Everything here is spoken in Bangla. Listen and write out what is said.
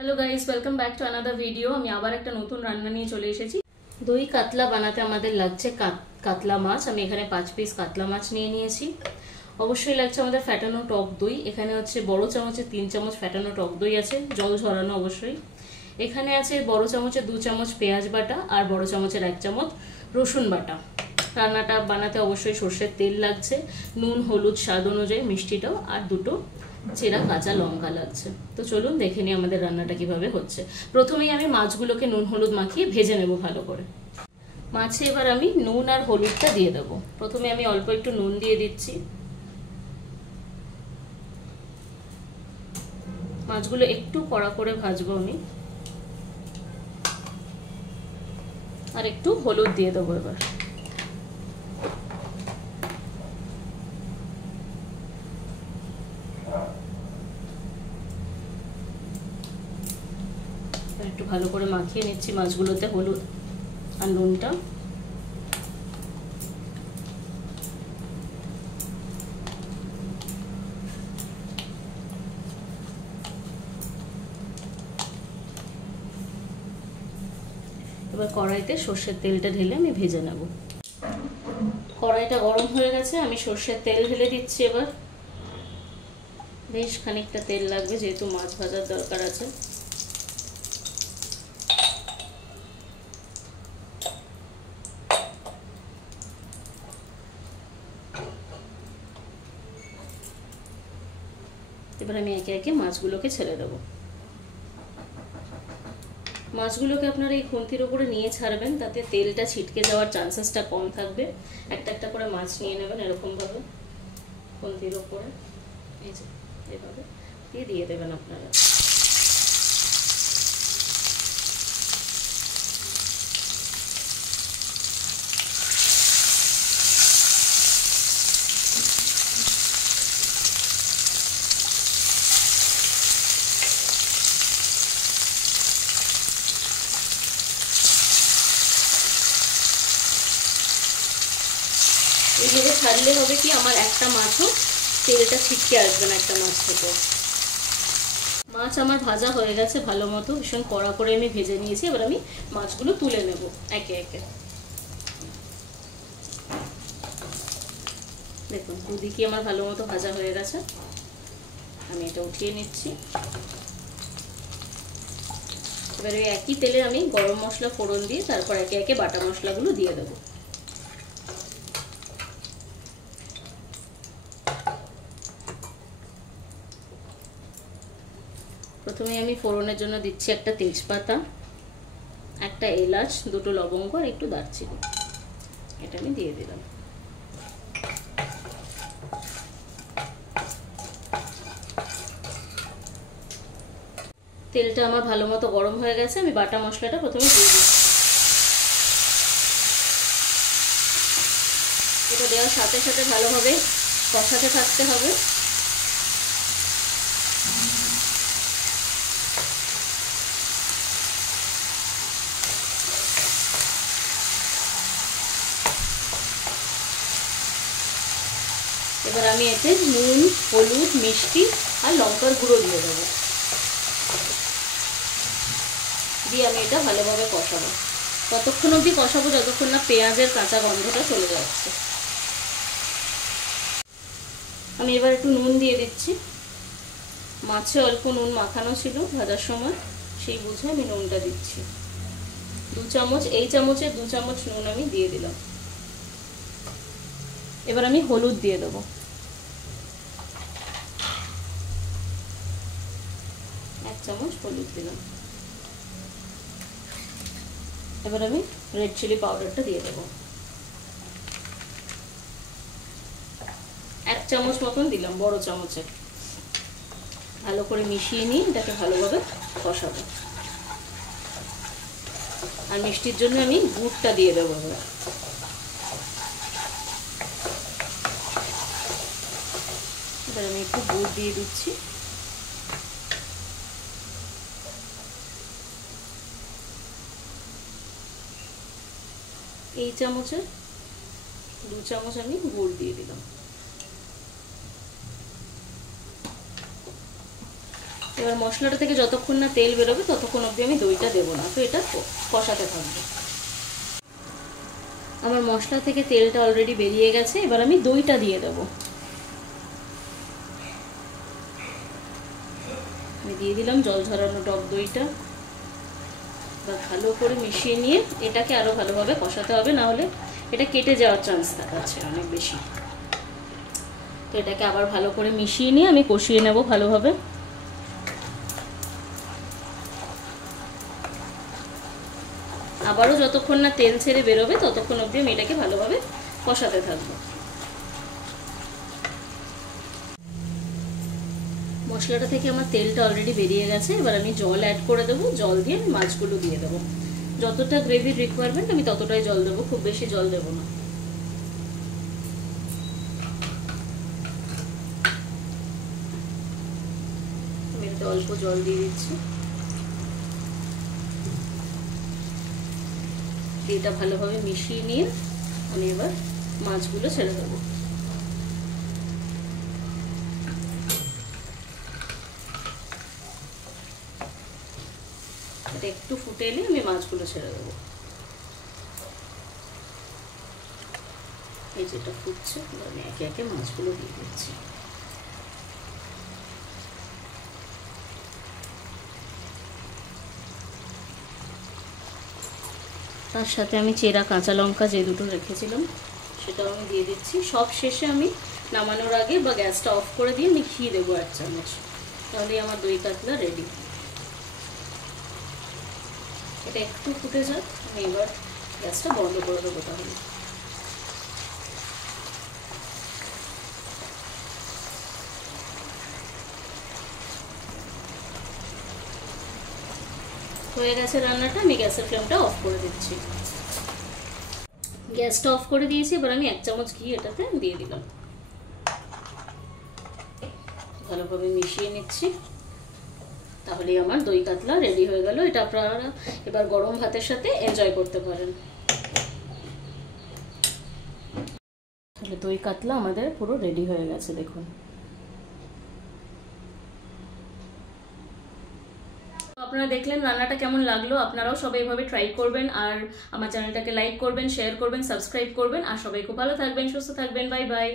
Hello guys, welcome back to another video. আমি আবার একটা নতুন রান্না নিয়ে চলে এসেছি। দই কাতলা বানাতে আমাদের লাগছে কাতলা মাছ। আমি এখানে 5 পিস কাতলা মাছ নিয়ে নিয়েছি। অবশ্যই লাগছে আমাদের ফ্যাটানো টক দই। এখানে হচ্ছে বড় চামচে 3 চামচ ফ্যাটানো টক দই আছে, জল ঝরানো অবশ্যই। এখানে আছে বড় চামচে 2 চামচ পেঁয়াজ বাটা আর বড় চামচের 1 চামচ রসুন বাটা। রান্নাটা বানাতে অবশ্যই সরষের তেল লাগছে, নুন হলুদ স্বাদ অনুযায়ী, মিষ্টিটাও, আর দুটো চেরা কাঁচা লঙ্কা লাগছে। তো চলুন দেখে নিই আমাদের রান্নাটা কিভাবে হচ্ছে। প্রথমেই আমি মাছগুলোকে নুন হলুদ মাখিয়ে ভেজে নেব ভালো করে। মাছে এবার আমি নুন আর হলুদটা দিয়ে দেবো। প্রথমে আমি অল্প একটু নুন দিয়ে দিচ্ছি। মাছগুলো একটু কড়া করে ভাজবো আমি, আর একটু হলুদ দিয়ে দেবো এবার। একটু ভালো করে মাখিয়ে নিচ্ছি মাছগুলোতে হলুদ আর নুনটা। এবার কড়াইতে সর্ষের তেলটা ঢেলে আমি ভেজে নেব। কড়াইটা গরম হয়ে গেছে, আমি সর্ষের তেল ঢেলে দিচ্ছি। এবার বেশ খানিকটা তেল লাগবে, যেহেতু মাছ ভাজার দরকার আছে। এবার আমি একে একে মাছগুলোকে ছেড়ে দেবো। মাছগুলোকে আপনারা এই খুন্তির উপরে নিয়ে ছাড়বেন, তাতে তেলটা ছিটকে যাওয়ার চান্সেসটা কম থাকবে। একটা একটা করে মাছ নিয়ে নেবেন এরকমভাবে খুন্তির উপরে, এই যে এভাবে দিয়ে দেবেন আপনারা। এইভাবে ছাড়লে হবে কি, আমার একটা মাছও তেলটা ছিটকে আসবে না একটা মাছ থেকে। মাছ আমার ভাজা হয়ে গেছে ভালো মতো, ভীষণ কড়া করে আমি ভেজে নিয়েছি। এবার আমি মাছগুলো তুলে নেব একে একে। দেখুন দুদিকে আমার ভালো মতো ভাজা হয়ে গেছে। আমি এটা উঠিয়ে নিচ্ছি। এবার ওই একই তেলে আমি গরম মশলা ফোড়ন দিয়ে তারপর একে একে বাটা মশলাগুলো দিয়ে দেবো। প্রথমে আমি ফোড়নের জন্য দিচ্ছি একটা তেজপাতা, একটা এলাচ, দুটো লবঙ্গ আর একটু দারচিনি। এটা আমি দিয়ে দিলাম। তেলটা আমার ভালো মতো গরম হয়ে গেছে, আমি বাটা মশলাটা প্রথমে দিয়ে দিচ্ছি। এটা দেওয়ার সাথে সাথে ভালোভাবে কষাতে থাকতে হবে। এবার আমি এতে নুন হলুদ মিষ্টি আর লঙ্কার গুঁড়ো দিয়ে দেবো, দিয়ে আমি এটা ভালোভাবে কষাবো। ততক্ষণ অবধি কষাবো যতক্ষণ না পেঁয়াজের কাঁচা গন্ধটা চলে যাচ্ছে। আমি এবার একটু নুন দিয়ে দিচ্ছি। মাছে অল্প নুন মাখানো ছিল ভাজার সময়, সেই বুঝে আমি নুনটা দিচ্ছি। 2 চামচ, এই চামচে 2 চামচ নুন আমি দিয়ে দিলাম। এবার আমি হলুদ দিয়ে দেবো, 1 চামচ হলুদ দিলাম। এবার আমি রেড চিলি পাউডারটা দিয়ে দেবো, 1 চামচ মতন দিলাম বড় চামচে। ভালো করে মিশিয়ে নিয়ে এটাকে ভালোভাবে কষাবো। আর মিষ্টির জন্য আমি গুড়টা দিয়ে দেবো। এবার আমি একটু গুড় দিয়ে দিচ্ছি। এই চামচে 2 চামচ আমি গুড় দিয়ে দিলাম। এবার মশলাটা থেকে যতক্ষণ না তেল বেরোবে ততক্ষণ অবধি আমি দইটা দেবো না, তো এটা কষাতে থাকবে। আমার মশলা থেকে তেলটা অলরেডি বেরিয়ে গেছে, এবার আমি দইটা দিয়ে দেবো। আমি দিয়ে দিলাম জল ঝরানো টক দইটা। এবার ভালো করে মিশিয়ে নিয়ে এটাকে আরও ভালোভাবে কষাতে হবে, না হলে এটা কেটে যাওয়ার চান্স আছে অনেক বেশি। তো এটাকে আবার ভালো করে মিশিয়ে নিয়ে আমি কষিয়ে নেব ভালোভাবে। আবারও যতক্ষণ না তেল ছেড়ে বেরোবে ততক্ষণ অবধি আমি এটাকে ভালোভাবে কষাতে থাকবো। মশলাটা থেকে আমার তেলটা অলরেডি বেরিয়ে গেছে, এবার আমি জল অ্যাড করে দেবো। জল দিয়ে আমি মাছগুলো দিয়ে দেবো। যতটা গ্রেভির রিকোয়ারমেন্ট আমি ততটাই জল দেবো, খুব বেশি জল দেবো না। আমি এতে অল্প জল দিয়ে দিচ্ছি। এটা ভালোভাবে মিশিয়ে নিয়ে আমি এবার মাছগুলো ছেড়ে দেবো। এটা একটু ফুটে এলে আমি মাছগুলো ছেড়ে দেবো। এই যেটা ফুটছে আমি একে একে মাছগুলো দিয়ে দিচ্ছি। তার সাথে আমি চেরা কাঁচা লঙ্কা যে দুটো রেখেছিলাম সেটাও আমি দিয়ে দিচ্ছি। সব শেষে আমি নামানোর আগে বা গ্যাসটা অফ করে দিয়ে মিশিয়ে দেবো 1 চামচ, তাহলে আমার দই কাতলা রেডি। এটা একটু ফুটে যাক, আমি এবার গ্যাসটা বন্ধ করে দেবো। তাহলে হয়ে গেছে রান্নাটা, আমি গ্যাসের ফ্লেমটা অফ করে দিচ্ছি। গ্যাসটা অফ করে দিয়েছি, এবার আমি 1 চামচ ঘি এটাতে দিয়ে দিলাম। ভালোভাবে মিশিয়ে নিচ্ছি, তাহলেই আমার দই কাতলা রেডি হয়ে গেল। এটা আপনারা এবার গরম ভাতের সাথে এনজয় করতে পারেন। তাহলে দই কাতলা আমাদের পুরো রেডি হয়ে গেছে, দেখুন। আপনারা দেখলেন রান্নাটা কেমন লাগলো। আপনারাও সবাই এইভাবে ট্রাই করবেন, আর আমার চ্যানেলটাকে লাইক করবেন, শেয়ার করবেন, সাবস্ক্রাইব করবেন, আর সবাই খুব ভালো থাকবেন, সুস্থ থাকবেন। Bye bye.